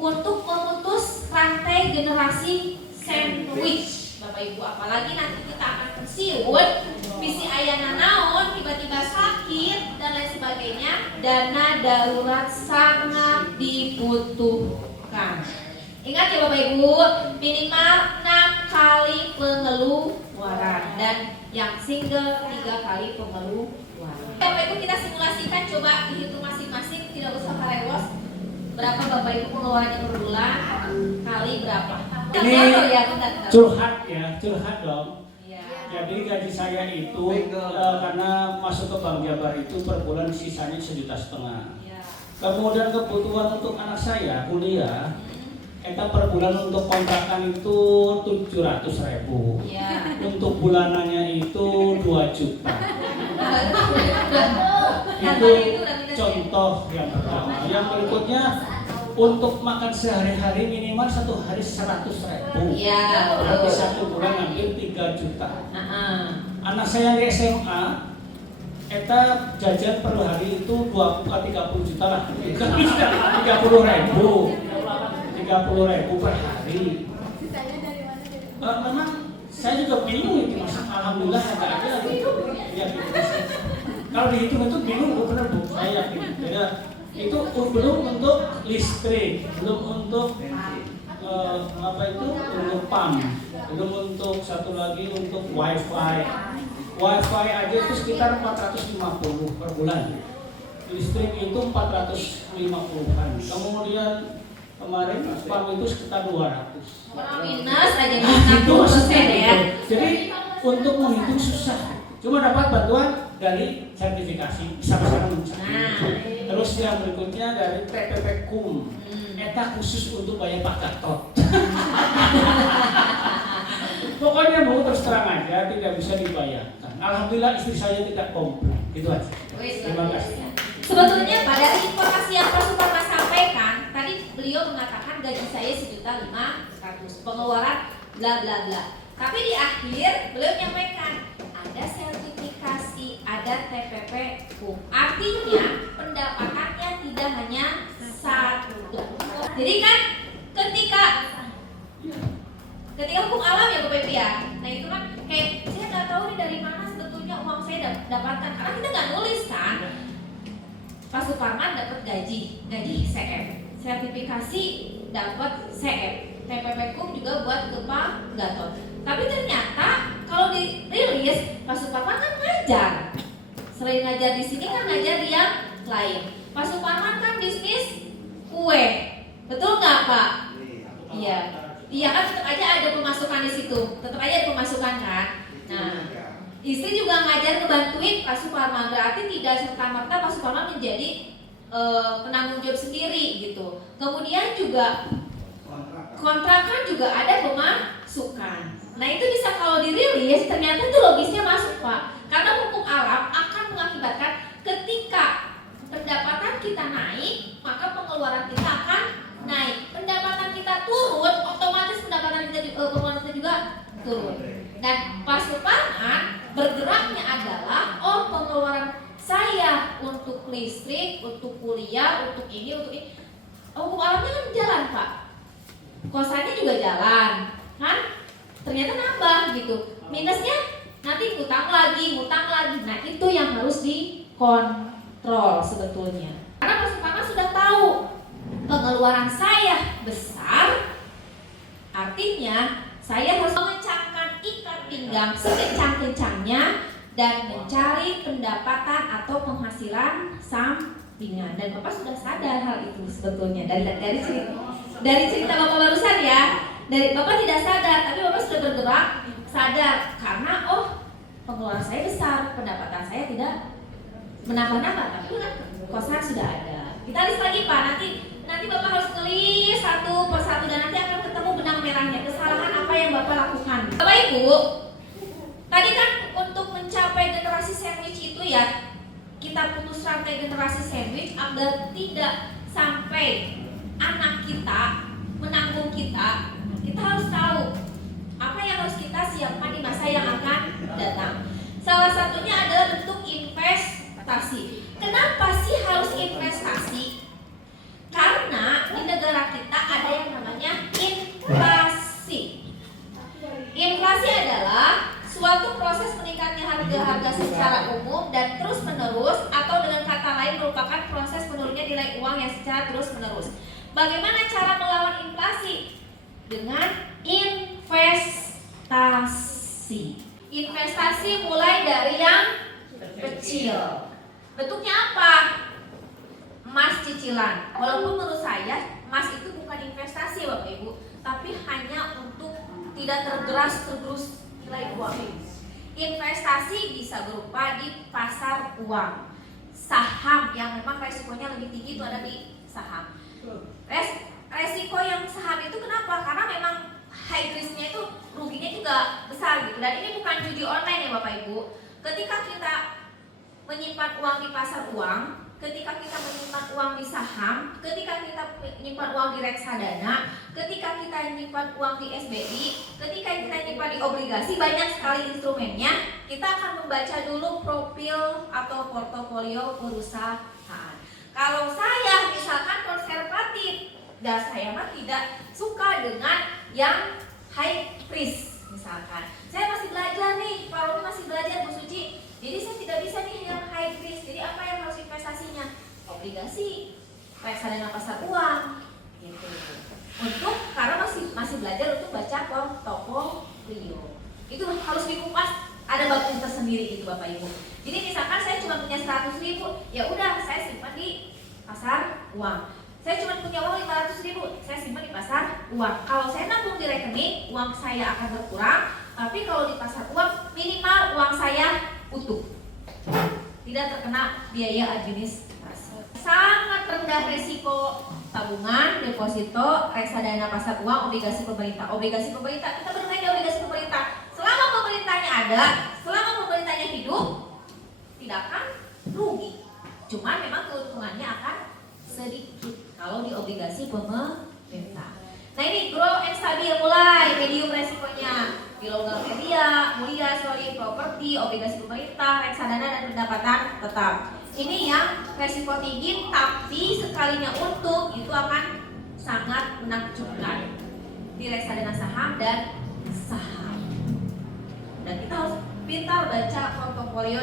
untuk memutus rantai generasi sandwich, Bapak Ibu. Apalagi nanti kita akan pensiun, misi ayana naon, tiba-tiba sakit dan lain sebagainya, dana darurat sangat dibutuhkan. Ingat ya Bapak Ibu, minimal 6 kali pengeluaran dan yang single 3 kali pengeluaran. Bapak Ibu kita simulasikan, coba dihitung masing-masing, tidak usah karewos. Berapa Bapak Ibu pengeluarannya per bulan, kali berapa? Ini curhat dong. Ya. Jadi gaji saya itu karena masuk ke Bank Jabar itu per bulan sisanya 1,5 juta. Ya. Kemudian kebutuhan untuk anak saya kuliah, kita per bulan untuk kontrakan itu 700.000. Ya. Untuk bulanannya itu 2 juta. Itu contoh yang pertama. Yang berikutnya untuk makan sehari-hari minimal 1 hari 100.000. Ya. Berarti 1 bulan hampir 3 juta. Anak saya di SMA, kita jajan per hari itu 30 juta lah. 30.000 per hari. Sisanya dari mana? Memang saya juga bingung itu Mas. Alhamdulillah ada gitu. Ya, gitu. Kalau dihitung itu bingung benar Bu. Saya yakin. Jadi itu belum untuk listrik, belum untuk untuk PAM, belum untuk satu lagi untuk wifi. Wifi aja itu sekitar 450 per bulan. Listrik itu 450-an. Kemudian kemarin PAM itu sekitar 200. Minus aja Itu 60% ya. Jadi untuk menghitung susah. Cuma dapat bantuan dari sertifikasi bisa Terus yang berikutnya dari TPP KUM. Eta khusus untuk bayar Pak Gatot. Pokoknya Bu terus terang aja tidak bisa dibayarkan. Alhamdulillah istri saya tidak komplain. Itu aja. Terima kasih. Sebetulnya Pak, dari informasi yang Pak Suparman sampaikan, tadi beliau mengatakan gaji saya 1.500.000, pengeluaran bla bla bla. Tapi di akhir beliau menyampaikan ada sertifikasi, ada TPP KUM. Artinya pendapatannya tidak hanya satu. Jadi kan ketika hukum alam ya Bapak Ibu ya. Nah itu kan kayak saya nggak tahu nih dari mana sebetulnya uang saya dapatkan, karena kita nggak nulis kan. Pak Suparman dapat gaji CM, sertifikasi dapat CM, TPP KUM juga buat ke Pak Gatot. Tapi ternyata kalau dirilis Pak Suparman kan ngajar. Selain ngajar di sini kan ngajar di yang lain. Pak Suparman kan bisnis kue, betul nggak Pak? Iya. Iya kan tetap aja ada pemasukan di situ, tetap aja ada pemasukan kan. Nah, istri juga ngajar ngebantuin Pak Suparman, berarti tidak serta-merta Pak Suparman menjadi penanggung jawab sendiri gitu. Kemudian juga kontrakan juga ada pemasukan. Nah itu bisa kalau dirilis ternyata itu logisnya masuk Pak. Karena hukum alam akan mengakibatkan ketika pendapatan kita naik, maka pengeluaran kita akan naik. Pendapatan kita turun, otomatis pengeluaran kita juga turun. Dan Pak Suparman bergeraknya adalah pengeluaran saya untuk listrik, untuk kuliah, untuk ini. Hukum alamnya kan jalan Pak. Kosannya juga jalan, kan? Ternyata nambah gitu. Minusnya nanti ngutang lagi. Nah itu yang harus dikontrol sebetulnya. Karena Pak Suparman sudah tahu pengeluaran saya besar, artinya saya harus mengencangkan ikat pinggang sekencang-kencangnya dan mencari pendapatan atau penghasilan sampingan. Dan Bapak sudah sadar hal itu sebetulnya dari cerita Bapak barusan ya. dari Bapak tidak sadar, tapi Bapak sudah bergerak sadar karena pengeluaran saya besar, pendapatan saya tidak menambah-nambah, tapi kan kosan sudah ada. Kita list lagi Pak, nanti Bapak harus ngelis satu persatu dan nanti akan ketemu benang merahnya kesalahan apa yang Bapak lakukan. Bapak Ibu, tadi kan untuk mencapai generasi sandwich itu ya, kita putus rantai generasi sandwich agar tidak sampai anak kita menanggung kita harus tahu apa yang harus kita siapkan di masa yang akan datang. Salah satunya adalah bentuk investasi. Kenapa sih harus investasi? Karena di negara kita ada yang namanya inflasi. Inflasi adalah suatu proses meningkatnya harga-harga secara umum dan terus menerus, atau dengan kata lain merupakan proses menurunnya nilai uang yang secara terus menerus. Bagaimana cara melawan inflasi? Dengan investasi. Investasi mulai dari yang kecil. Bentuknya apa? Emas cicilan. Walaupun menurut saya emas itu bukan investasi Bapak Ibu, tapi hanya untuk tidak tergerus nilai uang. Investasi bisa berupa di pasar uang, saham yang memang resikonya lebih tinggi itu ada di saham. Resiko yang saham itu kenapa? Karena memang high risk-nya itu ruginya juga besar gitu. Dan ini bukan judi online ya Bapak Ibu. Ketika kita menyimpan uang di pasar uang, ketika kita menyimpan uang di saham, ketika kita menyimpan uang di reksadana, ketika kita menyimpan uang di SBI, ketika kita menyimpan di obligasi, banyak sekali instrumennya. Kita akan membaca dulu profil atau portofolio perusahaan. Kalau saya misalkan konservatif, dan saya mah tidak suka dengan yang high risk misalkan. Saya masih belajar nih, Pak Romi masih belajar, Bu Suci. Jadi saya tidak bisa nih yang high risk. Jadi apa yang harus investasinya? Obligasi, reksadana pasar uang, gitu. Untuk karena masih belajar untuk baca portofolio. Itu harus dikupas, ada babnya tersendiri gitu Bapak Ibu. Jadi misalkan saya cuma punya 100.000, ya udah saya simpan di pasar uang. Saya cuma punya uang 500.000, saya simpan di pasar uang. Kalau saya nabung di rekening, uang saya akan berkurang. Tapi kalau di pasar uang, minimal uang saya utuh, tidak terkena biaya administrasi. Sangat rendah resiko tabungan, deposito, reksadana pasar uang, obligasi pemerintah. Obligasi pemerintah, kita bermain di obligasi pemerintah. Selama pemerintahnya ada, selama pemerintahnya hidup, tidak akan rugi. Cuma memang keuntungannya akan sedikit kalau di obligasi pemerintah. Nah ini grow and stabil, mulai medium resikonya di logam mulia, properti, obligasi pemerintah, reksadana dan pendapatan tetap. Ini yang resiko tinggi tapi sekalinya untung itu akan sangat menakjubkan di reksadana saham dan saham. Dan kita harus pintar baca portofolio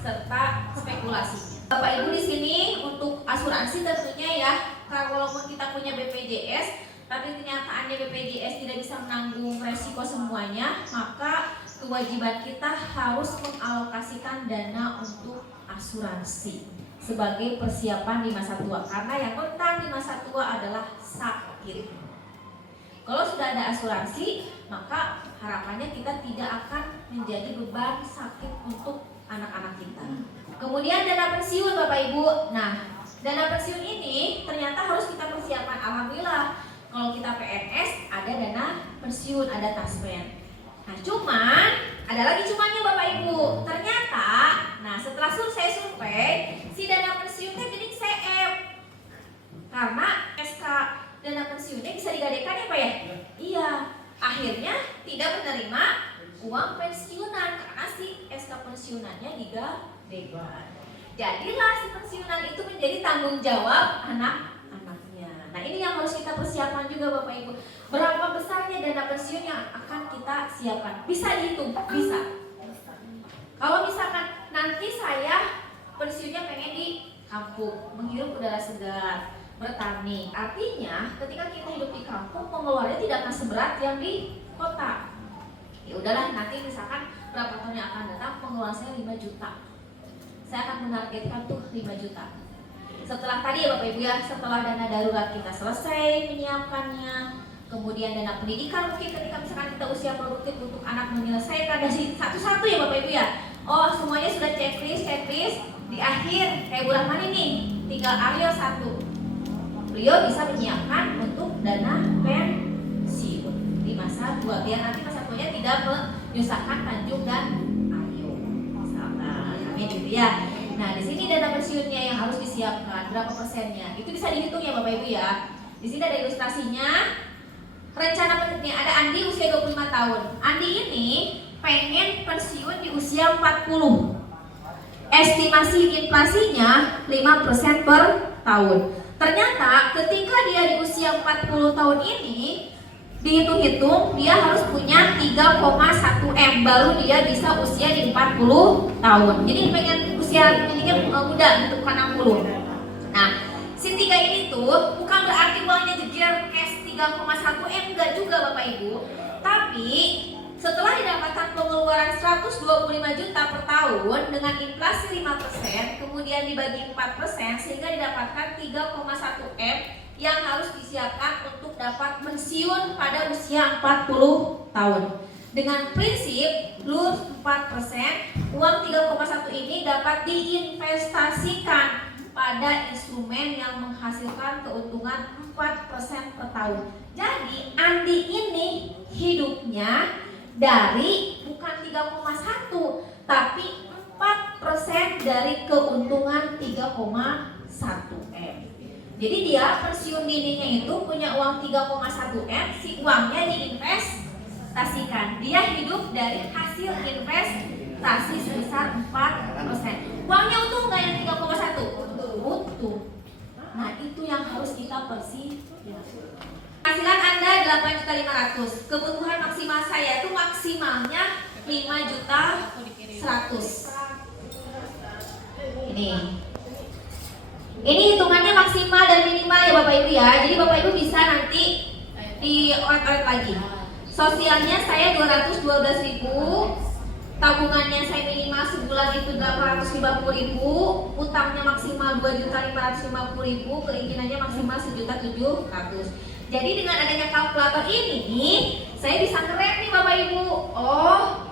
serta spekulasi. Bapak Ibu di sini untuk asuransi tentunya ya, walaupun kita punya BPJS, tapi kenyataannya BPJS tidak bisa menanggung resiko semuanya, maka kewajiban kita harus mengalokasikan dana untuk asuransi sebagai persiapan di masa tua. Karena yang rentan di masa tua adalah sakit. Kalau sudah ada asuransi, maka harapannya kita tidak akan menjadi beban sakit untuk anak-anak kita. Kemudian dana pensiun Bapak Ibu. Nah, dana pensiun ini ternyata harus kita persiapkan. Alhamdulillah, kalau kita PNS ada dana pensiun, ada taspen. Nah, cuman ada lagi cumannya Bapak Ibu. Ternyata, nah setelah saya survei, si dana pensiunnya gini CM. Karena SK dana pensiunnya bisa digadekan ya Pak ya? Iya. Akhirnya tidak menerima uang pensiunan karena si SK pensiunannya digadekan. Jadilah si pensiunan itu menjadi tanggung jawab anak-anaknya. Nah ini yang harus kita persiapkan juga Bapak Ibu. Berapa besarnya dana pensiun yang akan kita siapkan? Bisa dihitung? Bisa. Kalau misalkan nanti saya pensiunnya pengen di kampung, menghirup udara segar, bertani. Artinya ketika kita hidup di kampung, pengeluarannya tidak akan seberat yang di kota. Ya udahlah, nanti misalkan berapa tahun yang akan datang pengeluaran saya 5 juta. Saya akan menargetkan tuh 5 juta. Setelah tadi ya Bapak Ibu ya, setelah dana darurat kita selesai menyiapkannya, kemudian dana pendidikan mungkin ketika misalkan kita usia produktif untuk anak menyelesaikan dari satu-satu ya Bapak Ibu ya. Oh semuanya sudah checklist di akhir kayak Bu Rahmani nih, tinggal Aryo 1. Beliau bisa menyiapkan untuk dana pensiun di masa tua biar nanti masa tuanya tidak menyusahkan Tanjung dan Aryo misalkan, gitu ya. Nah di sini dana pensiunnya yang harus disiapkan berapa persennya itu bisa dihitung ya Bapak Ibu ya. Di sini ada ilustrasinya. Rencana pensiunnya ada Andi usia 25 tahun. Andi ini pengen pensiun di usia 40. Estimasi inflasinya 5% per tahun. Ternyata ketika dia di usia 40 tahun ini dihitung-hitung dia harus punya 3,1 M baru dia bisa usia di 40 tahun. Jadi pengen usia pendidikan muda gitu bukan 60. Nah, si 3 ini tuh bukan berarti uangnya jejer cash 3,1 M enggak juga Bapak Ibu. Tapi setelah didapatkan pengeluaran 125 juta per tahun dengan inflasi 5%, kemudian dibagi 4% sehingga didapatkan 3,1 M yang harus disiapkan untuk dapat pensiun pada usia 40 tahun. Dengan prinsip lulus 4%, uang 3,1 ini dapat diinvestasikan pada instrumen yang menghasilkan keuntungan 4% per tahun. Jadi Andi ini hidupnya dari bukan 3,1 tapi 4% dari keuntungan 3,1 M. Jadi dia pensiun dininya itu punya uang 3,1 M, si uangnya diinvestasikan. Dia hidup dari hasil investasi sebesar 4%. Uangnya untung nggak yang 3,1? Untung. Nah itu yang harus kita persiapkan. Penghasilan Anda 8.500.000. Kebutuhan maksimal saya itu maksimalnya 5.100.000. Ini hitungannya maksimal dan minimal ya Bapak Ibu ya. Jadi Bapak Ibu bisa nanti dioret-oret lagi. Sosialnya saya 212.000. Tabungannya saya minimal sebulan itu 850.000, utangnya maksimal 2.550.000, keinginannya maksimal 1.700.000. Jadi dengan adanya kalkulator ini, saya bisa ngerem nih Bapak Ibu. Oh,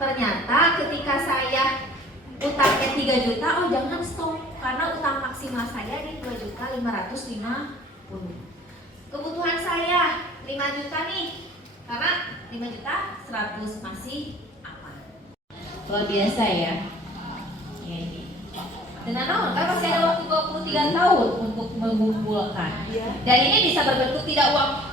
ternyata ketika saya utangnya 3 juta, oh jangan stop karena utang maksimal saya di 2.550.000. Kebutuhan saya 5 juta nih, karena 5.100.000 masih luar biasa ya. Dan kan masih ada waktu 23 tahun untuk mengumpulkan. Dan ini bisa berbentuk tidak uang.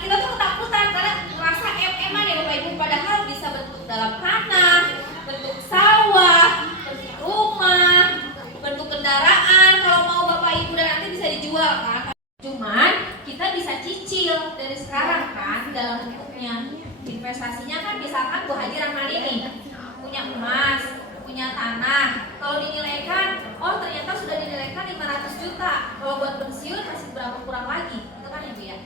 Kita tuh ketakutan karena merasa MM-an ya Bapak Ibu, padahal bisa bentuk dalam tanah, bentuk sawah, bentuk rumah, bentuk kendaraan. Kalau mau Bapak Ibu dan nanti bisa dijual kan. Cuman kita bisa cicil dari sekarang kan dalam bentuknya. Investasinya kan misalkan Bu Haji Rahmani nih punya emas, punya tanah. Kalau dinilaikan, oh ternyata sudah dinilaikan 500 juta. Kalau buat pensiun masih berapa kurang lagi? Itu kan ya Bu ya?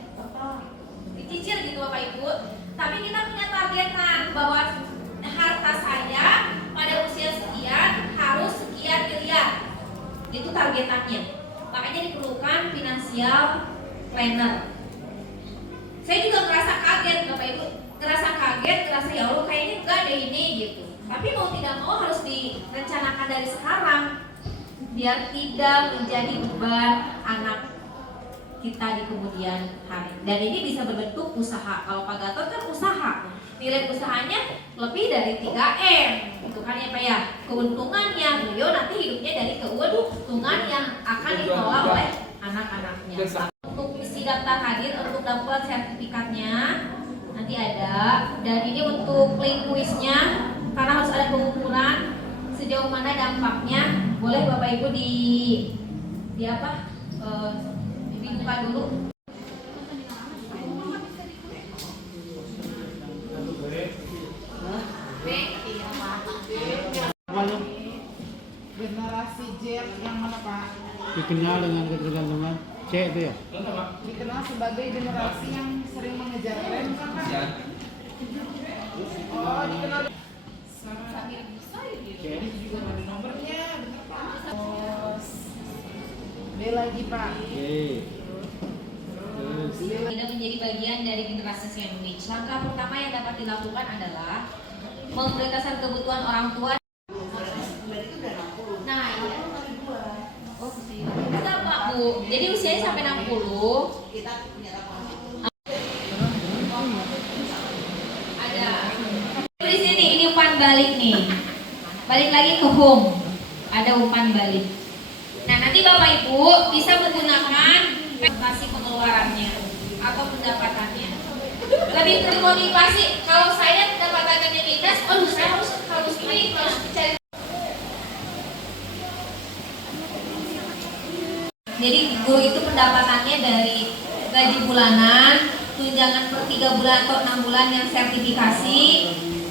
Dicicil gitu Bapak Ibu. Tapi kita punya targetan bahwa harta saya pada usia sekian harus sekian miliar. Itu targetannya. Makanya diperlukan financial planner. Saya juga ngerasa kaget Bapak Ibu. Ngerasa ya Allah kayaknya enggak ada ini gitu. Tapi mau tidak mau harus direncanakan dari sekarang biar tidak menjadi beban anak kita di kemudian hari. Dan ini bisa berbentuk usaha. Kalau Pak Gatot kan usaha, nilai usahanya lebih dari 3M. Itu kan ya Pak ya. Keuntungannya beliau nanti hidupnya dari keuntungan yang akan dikelola oleh anak-anaknya. Untuk isi daftar hadir untuk dapat sertifikatnya nanti ada. Dan ini untuk link kuisnya. Karena harus ada pengukuran sejauh mana dampaknya, boleh Bapak Ibu dibuka dulu. Generasi Z yang mana Pak? Dikenal dengan ketergantungan C itu ya? Dikenal sebagai generasi yang sering mengejar tren kan Pak? Oh dikenal. Jadi juga ada nomornya, bener Pak. B lagi Pak. Tidak menjadi bagian dari generasi sandwich. Langkah pertama yang dapat dilakukan adalah memprioritaskan kebutuhan orang tua. Nah, iya. Oh, enggak Pak Bu. Jadi usianya sampai 60. Ada. Di sini ini umpan balik nih. Balik lagi ke home. Ada umpan balik. Nah, nanti Bapak Ibu bisa menggunakan motivasi pengeluarannya atau pendapatannya. Lebih termotivasi. Kalau saya pendapatannya minus, oh saya harus ini harus cari. Jadi guru itu pendapatannya dari gaji bulanan, tunjangan per 3 bulan atau 6 bulan yang sertifikasi,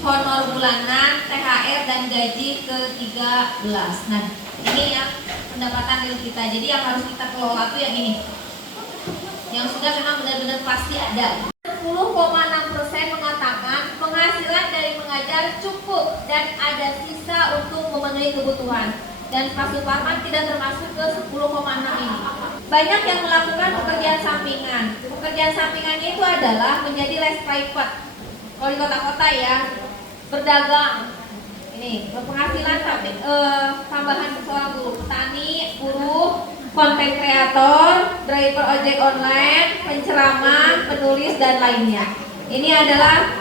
honor bulanan, THR dan gaji ke-13. Nah, ini yang pendapatan dari kita. Jadi yang harus kita kelola itu yang ini. Yang sudah memang benar-benar pasti ada. 10,6% mengatakan penghasilan dari mengajar cukup dan ada sisa untuk memenuhi kebutuhan. Dan Pak Suparman tidak termasuk ke 10,6 ini. Banyak yang melakukan pekerjaan sampingan. Pekerjaan sampingannya itu adalah menjadi les private. Kalau di kota-kota ya, berdagang. Ini penghasilan tambahan seorang guru, petani, buruh, konten kreator, driver ojek online, penceramah, penulis dan lainnya. Ini adalah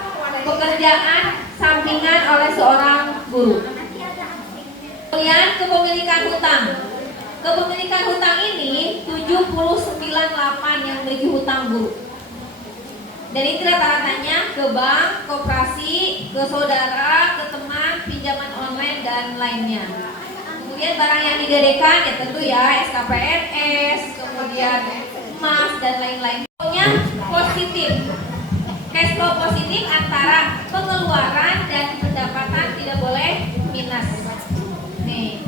pekerjaan sampingan oleh seorang guru. Kemudian kepemilikan hutang. Kepemilikan hutang ini 798 yang memiliki hutang guru. Dan itu rata-ratanya ke bank, koperasi, ke saudara, ke teman, pinjaman online dan lainnya. Kemudian barang yang digadekan ya tentu ya SKPNS, kemudian emas dan lain-lain. Pokoknya positif. Cash flow positif antara pengeluaran dan pendapatan tidak boleh minus. Nih,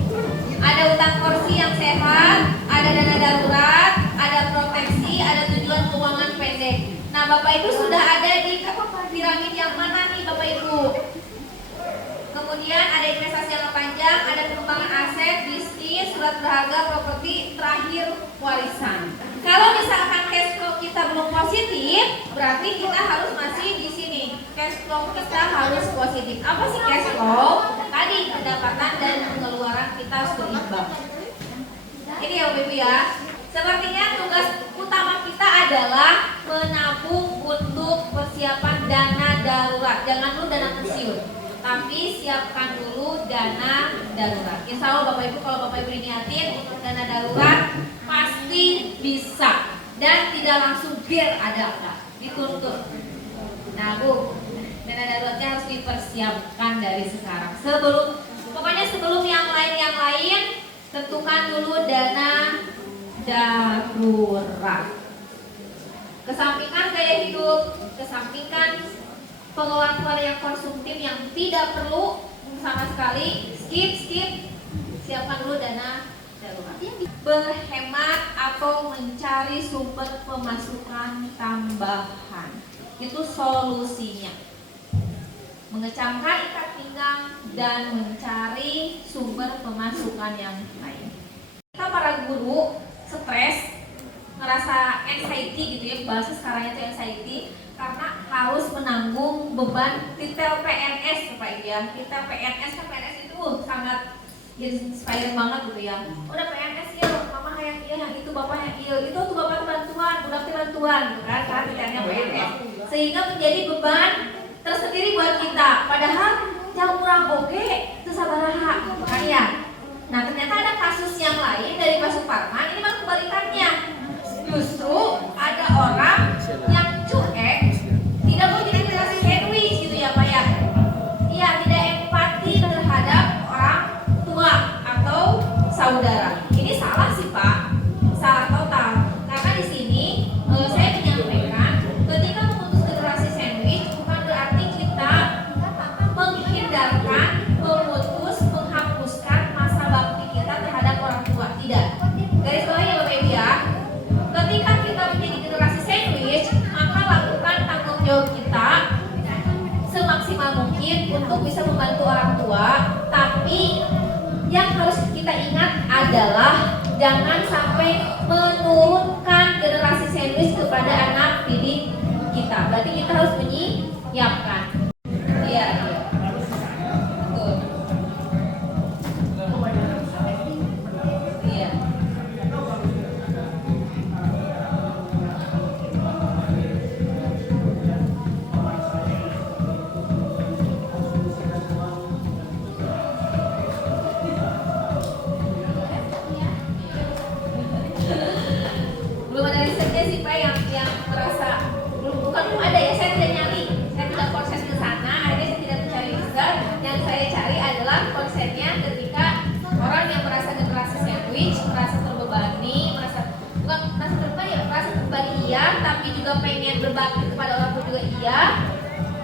ada utang porsi yang sehat, ada dana darurat, ada proteksi, ada tujuan keuangan pendek. Nah, Bapak Ibu sudah ada di piramid yang mana nih Bapak Ibu? Kemudian ada investasi jangka panjang, ada pengembangan aset, bisnis, surat berharga, properti, terakhir warisan. Kalau misalkan cash flow kita belum positif, berarti kita harus masih di sini. Cash flow kita harus positif. Apa sih cash flow? Tadi pendapatan dan pengeluaran kita harus berimbang. Ini ya Bapak Ibu ya. Sepertinya tugas utama kita adalah menabung untuk persiapan dana darurat. Jangan dulu dana pensiun, tapi siapkan dulu dana darurat. Insya Allah Bapak Ibu, kalau Bapak Ibu diniatin untuk dana darurat pasti bisa dan tidak langsung biar ada apa dituntut. Nah Bu, dana daruratnya harus dipersiapkan dari sekarang. Pokoknya sebelum yang lain tentukan dulu dana darurat. Kesampingkan gaya hidup, kesampingkan pengeluaran yang konsumtif yang tidak perlu sama sekali, skip, siapkan dulu dana darurat. Berhemat atau mencari sumber pemasukan tambahan, itu solusinya. Mengecamkan ikat pinggang dan mencari sumber pemasukan yang lain. Kita para guru stres, ngerasa anxiety gitu ya, bahasa sekarang itu anxiety karena harus menanggung beban titel PNS Bapak Ibu ya. Titel PNS kan PNS itu sangat inspiring banget gitu ya. Udah PNS ya, mama yang iya, yang itu bapak yang iya, itu tuh bapak bantuan, budak bantuan gitu kan, karena titelnya PNS. Sehingga menjadi beban tersendiri buat kita. Padahal yang kurang oke itu sabaraha kan ya. Nah ternyata ada kasus yang lain dari Pak Suparman, ini malah kebalikannya. Justru ada orang yang cuek, tidak mau jadi generasi sandwich gitu ya Pak ya. Iya, tidak empati terhadap orang tua atau saudara. Ini salah sih Pak, salah total. Karena di sini saya menyampaikan, ketika memutus generasi sandwich bukan berarti kita menghindarkan, memutus, menghapuskan masa bakti kita terhadap orang tua. Tidak. Garis bawah ya Bapak Ibu ya. Ketika kita menjadi generasi sandwich, maka lakukan tanggung jawab kita semaksimal mungkin untuk bisa membantu orang tua. Tapi yang harus kita ingat adalah jangan sampai menurunkan generasi sandwich kepada anak didik kita. Berarti kita pengen berbakti kepada orang tua juga iya,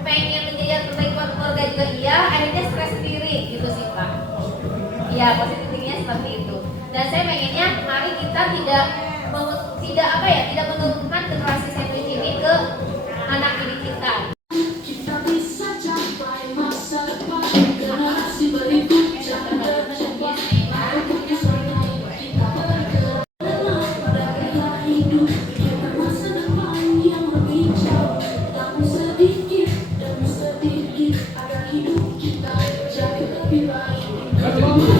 pengen menjadi yang terbaik buat keluarga juga iya, akhirnya stres sendiri gitu sih Pak. Iya, positif thinkingnya seperti itu. Dan saya pengennya mari kita tidak menurunkan generasi sandwich ini ke anak didik kita. Kita bisa capai masa depan generasi berikutnya tercapai. Kita bergerak dalam hidup kita masa depan yang lebih jauh. Namun sedikit demi sedikit agar hidup kita jadi lebih baik.